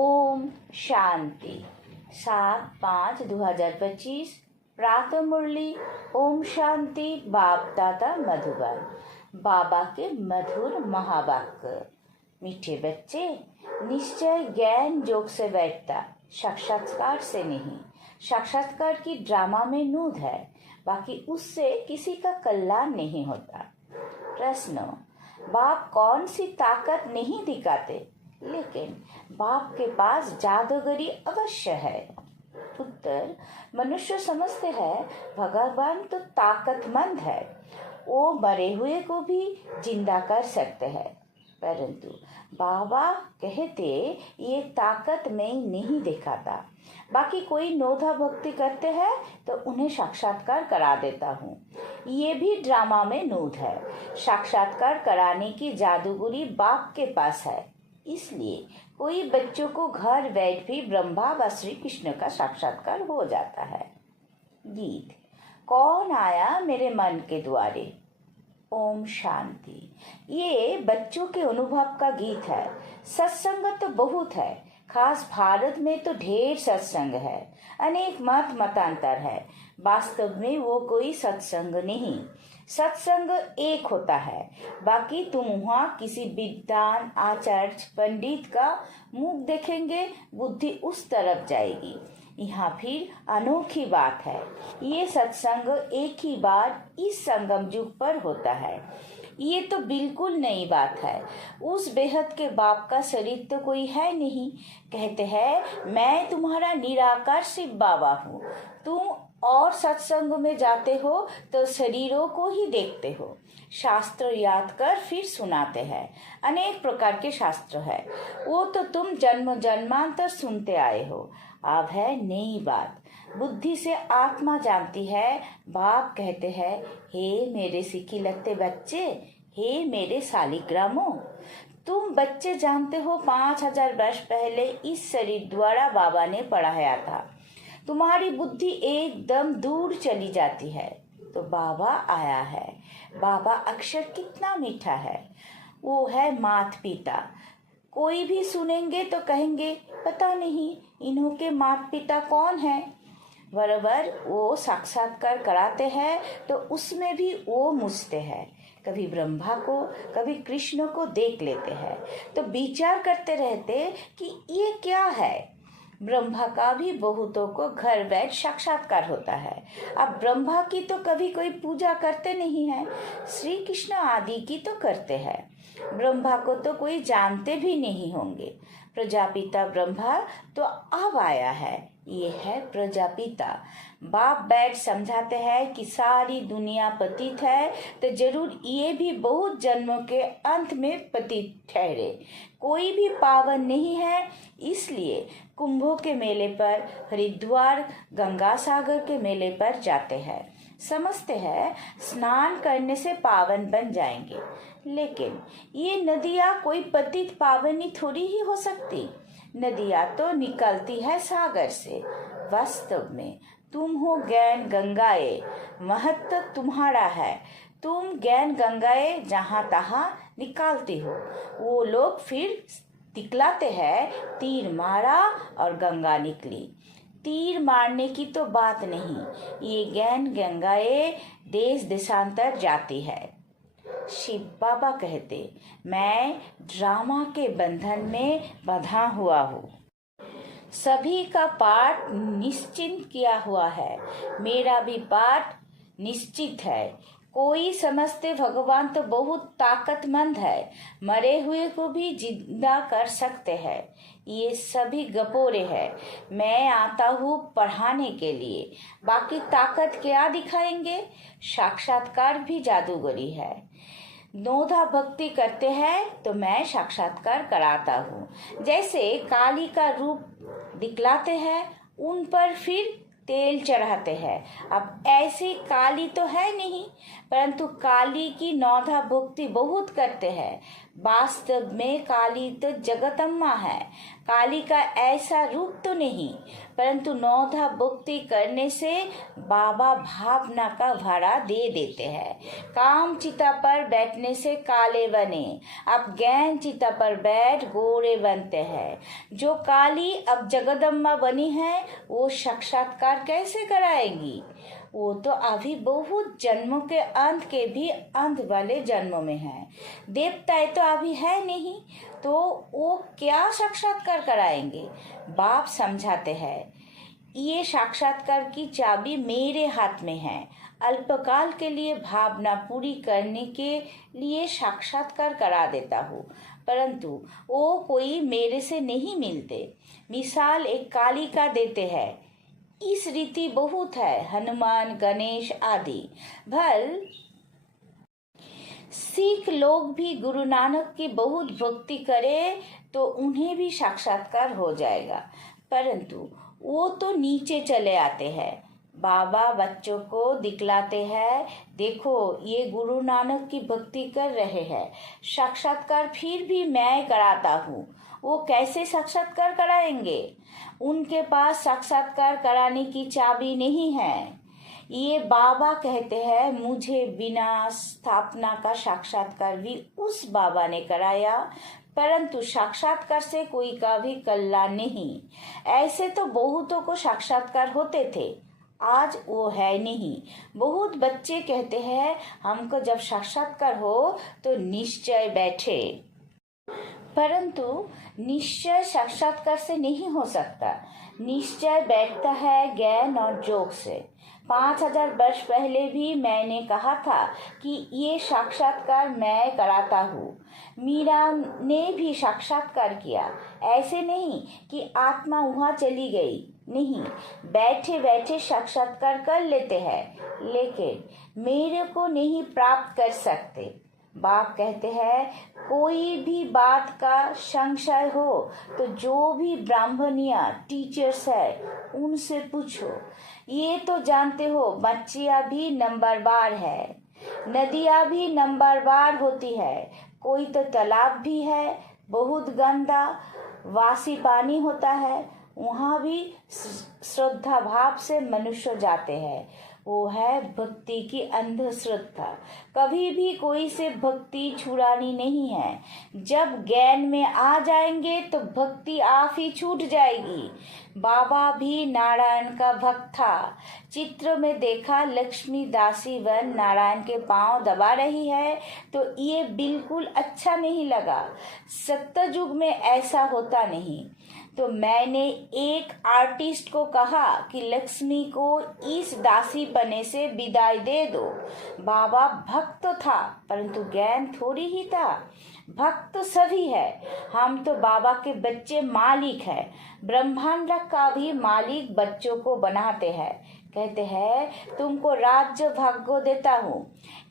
ओम शांति 7/5/2025 प्रातः मुरली। ओम शांति। बाप दादा मधुबन। बाबा के मधुर महावाक्य। मीठे बच्चे, निश्चय ज्ञान योग से बैठता, साक्षात्कार से नहीं। साक्षात्कार की ड्रामा में नूद है, बाकी उससे किसी का कल्याण नहीं होता। प्रश्न: बाप कौन सी ताकत नहीं दिखाते, लेकिन बाप के पास जादूगरी अवश्य है। उत्तर: मनुष्य समझते हैं भगवान तो ताकतमंद है, वो मरे हुए को भी जिंदा कर सकते हैं, परंतु बाबा कहते ये ताकत मैं नहीं दिखाता। बाकी कोई नोधा भक्ति करते हैं तो उन्हें साक्षात्कार करा देता हूँ। ये भी ड्रामा में नूद है। साक्षात्कार कराने की जादूगरी बाप के पास है, इसलिए कोई बच्चों को घर बैठ भी ब्रह्मा व श्री कृष्ण का साक्षात्कार हो जाता है। गीत: कौन आया मेरे मन के द्वारे। ओम शांति। ये बच्चों के अनुभव का गीत है। सत्संग तो बहुत है, खास भारत में तो ढेर सत्संग है, अनेक मतांतर है। वास्तव में वो कोई सत्संग नहीं, सत्संग एक होता है। बाकी तुम वहाँ किसी विद्वान आचार्य पंडित का मुख देखेंगे, बुद्धि उस तरफ जाएगी। यहाँ फिर अनोखी बात है, ये सत्संग एक ही बार इस संगम युग पर होता है। ये तो बिल्कुल नई बात है। उस बेहद के बाप का शरीर तो कोई है नहीं। कहते हैं मैं तुम्हारा निराकार शिव बाबा हूँ। तुम और सत्संग में जाते हो तो शरीरों को ही देखते हो। शास्त्र याद कर फिर सुनाते हैं। अनेक प्रकार के शास्त्र है, वो तो तुम जन्म जन्मांतर सुनते आए हो। अब है नई बात, बुद्धि से आत्मा जानती है। बाप कहते हैं, हे मेरे सीखी लगते बच्चे, हे मेरे शालिग्रामों, तुम बच्चे जानते हो 5000 वर्ष पहले इस शरीर द्वारा बाबा ने पढ़ाया था। तुम्हारी बुद्धि एकदम दूर चली जाती है तो बाबा आया है। बाबा अक्षर कितना मीठा है, वो है मात पिता। कोई भी सुनेंगे तो कहेंगे पता नहीं इन्हों के मात पिता कौन है। बराबर वो साक्षात्कार कराते हैं तो उसमें भी वो मुझते हैं। कभी ब्रह्मा को कभी कृष्ण को देख लेते हैं तो विचार करते रहते कि ये क्या है। ब्रह्मा का भी बहुतों को घर बैठ साक्षात्कार होता है। अब ब्रह्मा की तो कभी कोई पूजा करते नहीं है, श्री कृष्ण आदि की तो करते हैं। ब्रह्मा को तो कोई जानते भी नहीं होंगे। प्रजापिता ब्रह्मा तो अब आया है, ये है प्रजापिता। बाप बैठ समझाते हैं कि सारी दुनिया पतित है तो जरूर ये भी बहुत जन्मों के अंत में पतित ठहरे। कोई भी पावन नहीं है, इसलिए कुंभों के मेले पर, हरिद्वार गंगा सागर के मेले पर जाते हैं। समझते हैं स्नान करने से पावन बन जाएंगे, लेकिन ये नदियाँ कोई पतित पावनी थोड़ी ही हो सकती। नदियाँ तो निकलती है सागर से। वास्तव में तुम हो ज्ञान गंगाए, महत्व तुम्हारा है। तुम ज्ञान गंगाए जहाँ तहाँ निकालते हो। वो लोग फिर दिखलाते हैं तीर मारा और गंगा निकली। तीर मारने की तो बात नहीं, ये ज्ञान गंगाए देश देशांतर जाती है। शिव बाबा कहते मैं ड्रामा के बंधन में बंधा हुआ हूँ। सभी का पाठ निश्चित किया हुआ है, मेरा भी पाठ निश्चित है। कोई समझते भगवान तो बहुत ताकतमंद है, मरे हुए को भी जिंदा कर सकते हैं। ये सभी गपोरे हैं। मैं आता हूँ पढ़ाने के लिए, बाकी ताकत क्या दिखाएंगे। साक्षात्कार भी जादूगरी है। नोधा भक्ति करते हैं तो मैं साक्षात्कार कराता हूँ। जैसे काली का रूप दिखलाते हैं, उन पर फिर तेल चढ़ाते हैं। अब ऐसी काली तो है नहीं, परंतु काली की नौधा भक्ति बहुत करते हैं। वास्तव में काली तो जगदम्बा है। काली का ऐसा रूप तो नहीं, परंतु नौधा भक्ति करने से बाबा भावना का भाड़ा दे देते हैं। काम चिता पर बैठने से काले बने, अब ज्ञान चिता पर बैठ गोरे बनते हैं। जो काली अब जगदम्बा बनी है वो साक्षात्कार कैसे कराएगी? वो तो अभी बहुत जन्मों के अंत के भी अंत वाले जन्मों में है। देवताएं तो अभी है नहीं, तो वो क्या साक्षात्कार कराएंगे? बाप समझाते हैं, ये साक्षात्कार की चाबी मेरे हाथ में है। अल्पकाल के लिए भावना पूरी करने के लिए साक्षात्कार करा देता हूँ, परंतु वो कोई मेरे से नहीं मिलते। मिसाल एक काली का देते हैं, इस रीति बहुत है, हनुमान, गणेश आदि। भल सिख लोग भी गुरु नानक की बहुत भक्ति करे तो उन्हें भी साक्षात्कार हो जाएगा, परंतु वो तो नीचे चले आते हैं। बाबा बच्चों को दिखलाते हैं, देखो ये गुरु नानक की भक्ति कर रहे हैं, साक्षात्कार फिर भी मैं कराता हूँ। वो कैसे साक्षात्कार कराएंगे? उनके पास साक्षात्कार कराने की चाबी नहीं है। ये बाबा कहते हैं, मुझे बिना स्थापना का साक्षात्कार भी उस बाबा ने कराया, परंतु साक्षात्कार से कोई का भी कल्याण नहीं। ऐसे तो बहुतों को साक्षात्कार होते थे, आज वो है नहीं। बहुत बच्चे कहते हैं, हमको जब साक्षात्कार हो तो निश्चय बैठे, परंतु निश्चय साक्षात्कार से नहीं हो सकता। निश्चय बैठता है ज्ञान और योग से। 5000 वर्ष पहले भी मैंने कहा था कि ये साक्षात्कार मैं कराता हूँ। मीरा ने भी साक्षात्कार किया। ऐसे नहीं कि आत्मा वहाँ चली गई, नहीं, बैठे बैठे साक्षात्कार कर लेते हैं, लेकिन मेरे को नहीं प्राप्त कर सकते। बाप कहते हैं, कोई भी बात का संशय हो तो जो भी ब्राह्मणिया टीचर्स है उनसे पूछो। ये तो जानते हो मच्छियाँ भी नंबरवार है, नदियाँ भी नंबरवार होती है। कोई तो तालाब भी है, बहुत गंदा वासी पानी होता है, वहाँ भी श्रद्धा भाव से मनुष्य जाते हैं। वो है भक्ति की अंधश्रद्धा। कभी भी कोई से भक्ति छुड़ानी नहीं है। जब ज्ञान में आ जाएंगे तो भक्ति आप ही छूट जाएगी। बाबा भी नारायण का भक्त था। चित्र में देखा लक्ष्मी दासी वन नारायण के पांव दबा रही है तो ये बिल्कुल अच्छा नहीं लगा। सत्युग में ऐसा होता नहीं। तो मैंने एक आर्टिस्ट को कहा कि लक्ष्मी को इस दासी बने से विदाई दे दो। बाबा भक्त तो था, परंतु ज्ञान थोड़ी ही था। भक्त तो सभी है, हम तो बाबा के बच्चे मालिक है। ब्रह्मांड का भी मालिक बच्चों को बनाते हैं। कहते हैं तुमको राज्य भाग्य देता हूँ।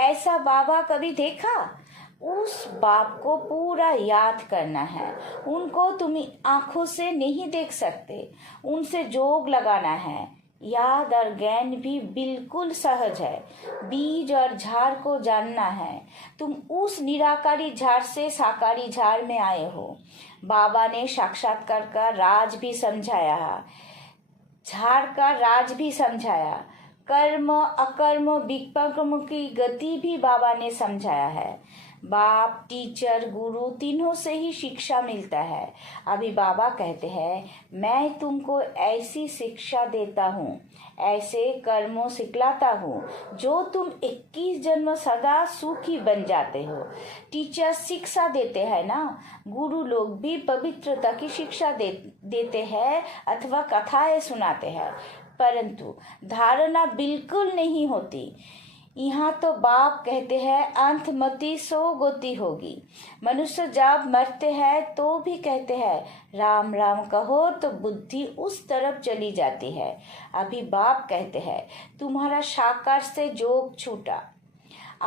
ऐसा बाबा कभी देखा? उस बाप को पूरा याद करना है। उनको तुम आंखों से नहीं देख सकते, उनसे जोग लगाना है। याद और ज्ञान भी बिल्कुल सहज है। बीज और झाड़ को जानना है। तुम उस निराकारी झाड़ से साकारी झाड़ में आए हो। बाबा ने साक्षात्कार का राज भी समझाया, झाड़ का राज भी समझाया, कर्म अकर्म विकर्म की गति भी बाबा ने समझाया है। बाप, टीचर, गुरु तीनों से ही शिक्षा मिलता है। अभी बाबा कहते हैं, मैं तुमको ऐसी शिक्षा देता हूँ, ऐसे कर्मों सिखलाता हूँ जो तुम 21 जन्म सदा सुखी बन जाते हो। टीचर शिक्षा देते हैं ना, गुरु लोग भी पवित्रता की शिक्षा देते हैं अथवा कथाएं सुनाते हैं, परंतु धारणा बिल्कुल नहीं होती। यहाँ तो बाप कहते हैं अंत मति सो गति होगी। मनुष्य जब मरते हैं तो भी कहते हैं राम राम कहो तो बुद्धि उस तरफ चली जाती है। अभी बाप कहते हैं तुम्हारा साकार से जोग छूटा।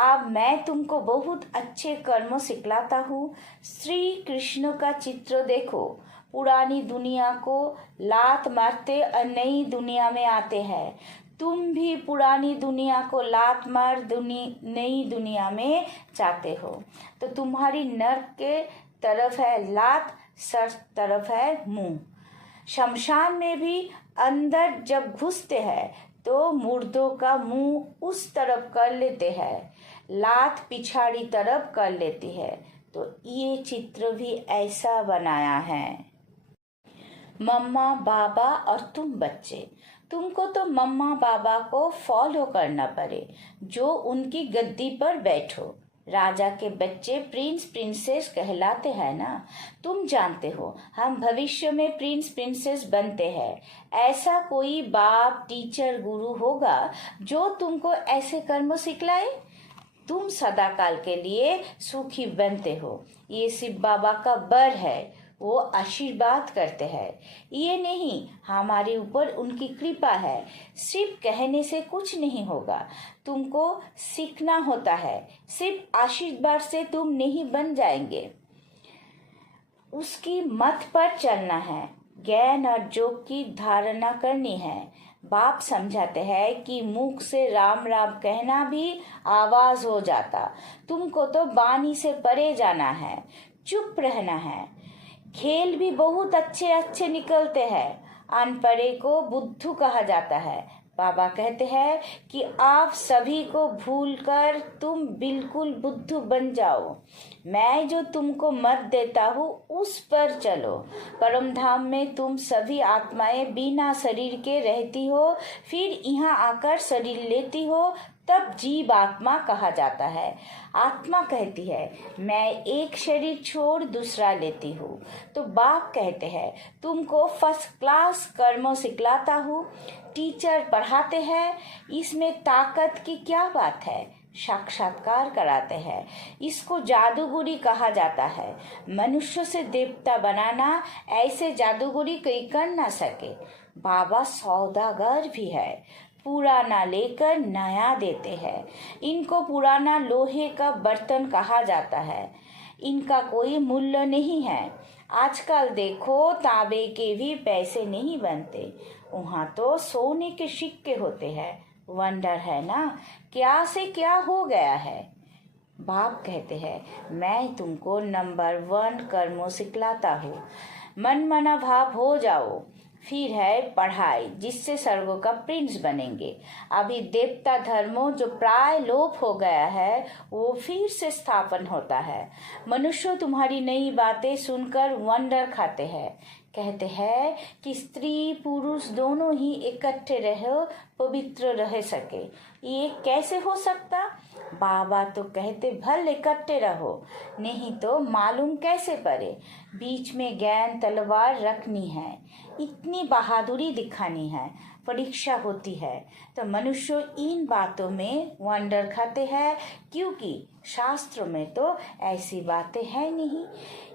अब मैं तुमको बहुत अच्छे कर्म सिखलाता हूँ। श्री कृष्ण का चित्र देखो। पुरानी दुनिया को लात मारते और नई दुनिया में आते हैं। तुम भी पुरानी दुनिया को लात मार नई दुनिया में चाहते हो। तो तुम्हारी नर्क के तरफ है लात, सर तरफ है मुंह। शमशान में भी अंदर जब घुसते हैं तो मुर्दों का मुंह उस तरफ कर लेते हैं, लात पिछाड़ी तरफ कर लेती है। तो ये चित्र भी ऐसा बनाया है। मम्मा बाबा और तुम बच्चे, तुमको तो मम्मा बाबा को फॉलो करना पड़े, जो उनकी गद्दी पर बैठो। राजा के बच्चे प्रिंस प्रिंसेस कहलाते हैं ना। तुम जानते हो हम भविष्य में प्रिंस प्रिंसेस बनते हैं। ऐसा कोई बाप टीचर गुरु होगा जो तुमको ऐसे कर्म सिखलाए। तुम सदाकाल के लिए सुखी बनते हो। ये शिव बाबा का बर है, वो आशीर्वाद करते हैं। ये नहीं, हमारे ऊपर उनकी कृपा है। सिर्फ कहने से कुछ नहीं होगा, तुमको सीखना होता है। सिर्फ आशीर्वाद से तुम नहीं बन जाएंगे, उसकी मत पर चलना है, ज्ञान और जोग की धारणा करनी है। बाप समझाते हैं कि मुख से राम राम कहना भी आवाज हो जाता। तुमको तो वाणी से परे जाना है, चुप रहना है। खेल भी बहुत अच्छे अच्छे निकलते हैं। अनपढ़े को बुद्धू कहा जाता है। बाबा कहते हैं कि आप सभी को भूलकर तुम बिल्कुल बुद्धू बन जाओ। मैं जो तुमको मत देता हूँ उस पर चलो। परम धाम में तुम सभी आत्माएं बिना शरीर के रहती हो, फिर यहाँ आकर शरीर लेती हो, तब जीव आत्मा कहा जाता है। आत्मा कहती है मैं एक शरीर छोड़ दूसरा लेती हूँ। तो बाप कहते हैं तुमको फर्स्ट क्लास कर्मों सिखलाता हूँ। टीचर पढ़ाते हैं, इसमें ताकत की क्या बात है। साक्षात्कार कराते हैं, इसको जादूगरी कहा जाता है। मनुष्य से देवता बनाना, ऐसे जादूगरी कोई कर ना सके। बाबा सौदागर भी है, पुराना लेकर नया देते हैं। इनको पुराना लोहे का बर्तन कहा जाता है, इनका कोई मूल्य नहीं है। आजकल देखो तांबे के भी पैसे नहीं बनते, वहाँ तो सोने के सिक्के होते हैं। वंडर है ना, क्या से क्या हो गया है। बाप कहते हैं मैं तुमको नंबर 1 कर्मों सिखलाता हूँ। मन मना भाव हो जाओ। फिर है पढ़ाई, जिससे स्वर्ग का प्रिंस बनेंगे। अभी देवता धर्मों जो प्राय लोप हो गया है, वो फिर से स्थापन होता है। मनुष्य तुम्हारी नई बातें सुनकर वंडर खाते हैं। कहते हैं कि स्त्री पुरुष दोनों ही इकट्ठे रहो, पवित्र रह सके। ये कैसे हो सकता। बाबा तो कहते भले इकट्ठे रहो, नहीं तो मालूम कैसे पड़े। बीच में ज्ञान तलवार रखनी है, इतनी बहादुरी दिखानी है, परीक्षा होती है। तो मनुष्य इन बातों में वंडर खाते हैं, क्योंकि शास्त्र में तो ऐसी बातें है नहीं।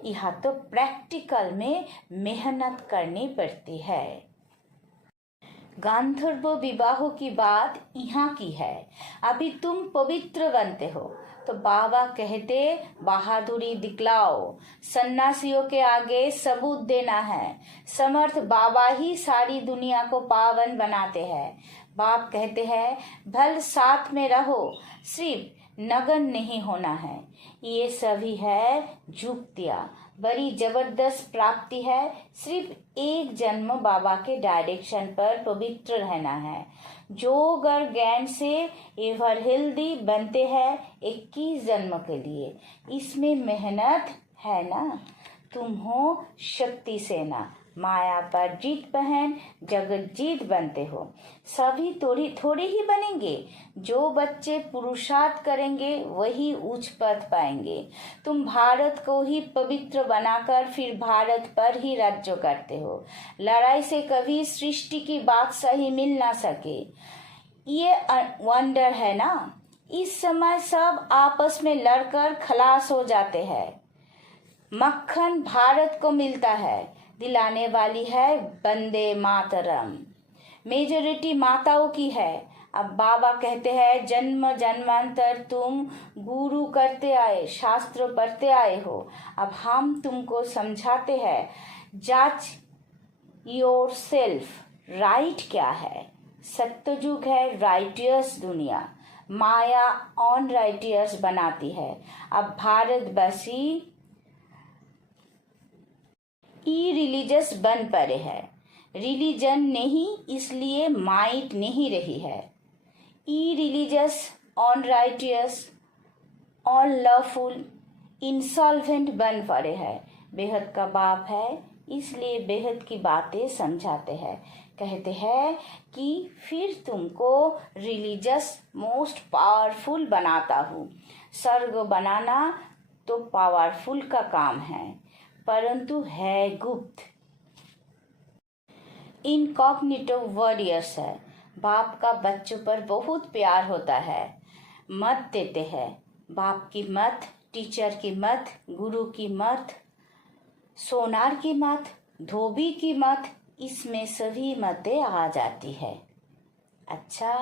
यहाँ तो प्रैक्टिकल में मेहनत करनी पड़ती है। गांधर्व विवाह की बात यहाँ की है। अभी तुम पवित्र बनते हो तो बाबा कहते बहादुरी दिखलाओ। सन्यासियों के आगे सबूत देना है। समर्थ बाबा ही सारी दुनिया को पावन बनाते हैं। बाप कहते हैं भल साथ में रहो, सिर्फ नगन नहीं होना है। ये सभी है जुक्तियाँ, बड़ी जबरदस्त प्राप्ति है। सिर्फ एक जन्म बाबा के डायरेक्शन पर पवित्र रहना है। जोग और ज्ञान से एवर हेल्दी बनते हैं 21 जन्म के लिए। इसमें मेहनत है ना। तुम हो शक्ति सेना, माया पर जीत पहन जगत जीत बनते हो। सभी थोड़ी ही बनेंगे। जो बच्चे पुरुषार्थ करेंगे वही उच्च पद पाएंगे। तुम भारत को ही पवित्र बनाकर फिर भारत पर ही राज्य करते हो। लड़ाई से कभी सृष्टि की बात सही मिल ना सके। ये वंडर है ना। इस समय सब आपस में लड़कर खलास हो जाते हैं। मक्खन भारत को मिलता है, दिलाने वाली है वंदे मातरम। मेजोरिटी माताओं की है। अब बाबा कहते हैं जन्म जन्मांतर तुम गुरु करते आए, शास्त्र पढ़ते आए हो। अब हम तुमको समझाते हैं जज योर सेल्फ, राइट क्या है, सत्ययुग है राइटियर्स दुनिया, माया ऑन राइटियर्स बनाती है। अब भारतवासी ई रिलीजियस बन पड़े है, रिलीजन नहीं, इसलिए माइट नहीं रही है। Irreligious, unrighteous, unlawful, insolvent बन पड़े है। बेहद का बाप है, इसलिए बेहद की बातें समझाते हैं। कहते हैं कि फिर तुमको रिलीजियस मोस्ट पावरफुल बनाता हूँ। स्वर्ग बनाना तो पावरफुल का काम है, परंतु है गुप्त, इनकॉग्निटो वॉरियर्स है। बाप का बच्चों पर बहुत प्यार होता है, मत देते हैं। बाप की मत, टीचर की मत, गुरु की मत, सोनार की मत, धोबी की मत, इसमें सभी मतें आ जाती है। अच्छा,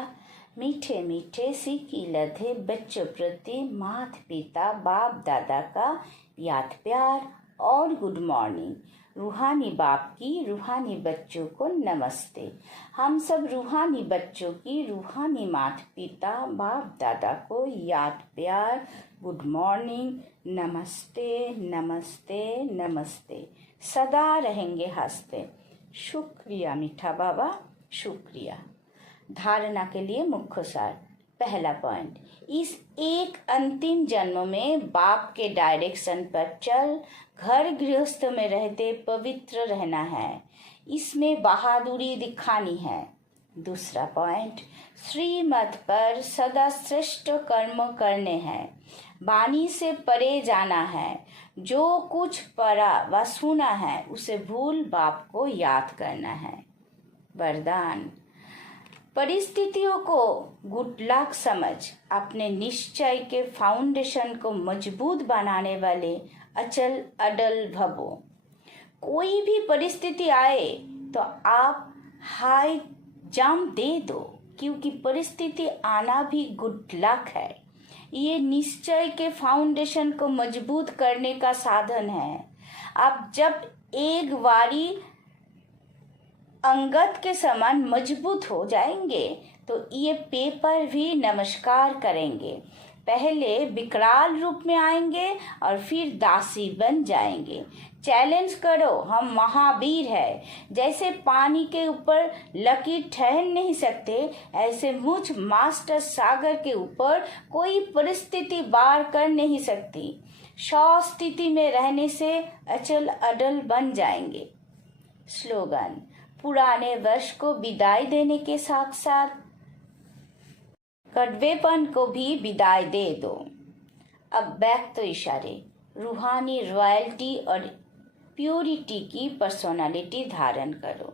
मीठे मीठे सीखी लधे बच्चों प्रति माता पिता बाप दादा का याद प्यार और गुड मॉर्निंग। रूहानी बाप की रूहानी बच्चों को नमस्ते। हम सब रूहानी बच्चों की रूहानी माता पिता बाप दादा को याद प्यार, गुड मॉर्निंग, नमस्ते नमस्ते नमस्ते। सदा रहेंगे हंसते। शुक्रिया मीठा बाबा, शुक्रिया। धारणा के लिए मुख्य सार। पहला पॉइंट, इस एक अंतिम जन्म में बाप के डायरेक्शन पर चल घर गृहस्थ में रहते पवित्र रहना है, इसमें बहादुरी दिखानी है। दूसरा पॉइंट, श्रीमत पर सदा श्रेष्ठ कर्म करने हैं, वाणी से परे जाना है। जो कुछ पढ़ा व सुना है उसे भूल बाप को याद करना है। वरदान, परिस्थितियों को गुड लक समझ अपने निश्चय के फाउंडेशन को मजबूत बनाने वाले अचल अडल भवो। कोई भी परिस्थिति आए तो आप हाई जंप दे दो, क्योंकि परिस्थिति आना भी गुड लक है। ये निश्चय के फाउंडेशन को मजबूत करने का साधन है। आप जब एक बारी अंगद के समान मजबूत हो जाएंगे तो ये पेपर भी नमस्कार करेंगे। पहले विकराल रूप में आएंगे और फिर दासी बन जाएंगे। चैलेंज करो, हम महावीर है। जैसे पानी के ऊपर लकीर ठहर नहीं सकते, ऐसे मुझ मास्टर सागर के ऊपर कोई परिस्थिति पार कर नहीं सकती। 100 स्थिति में रहने से अचल अडल बन जाएंगे। स्लोगन, पुराने वर्ष को विदाई देने के साथ साथ कड़वेपन को भी विदाई दे दो। अब बैक तो इशारे, रूहानी रॉयल्टी और प्योरिटी की पर्सनालिटी धारण करो।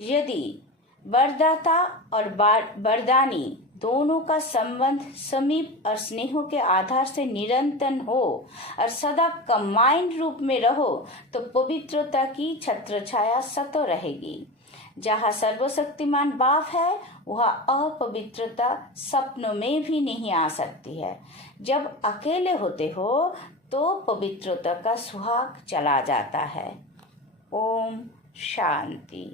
यदि वरदाता और वरदानी दोनों का संबंध समीप और स्नेह के आधार से निरंतर हो और सदा कंबाइंड रूप में रहो तो पवित्रता की छत्रछाया सतो रहेगी। जहाँ सर्वशक्तिमान बाप है वहाँ अपवित्रता सपनों में भी नहीं आ सकती है। जब अकेले होते हो तो पवित्रता का सुहाग चला जाता है। ओम शांति।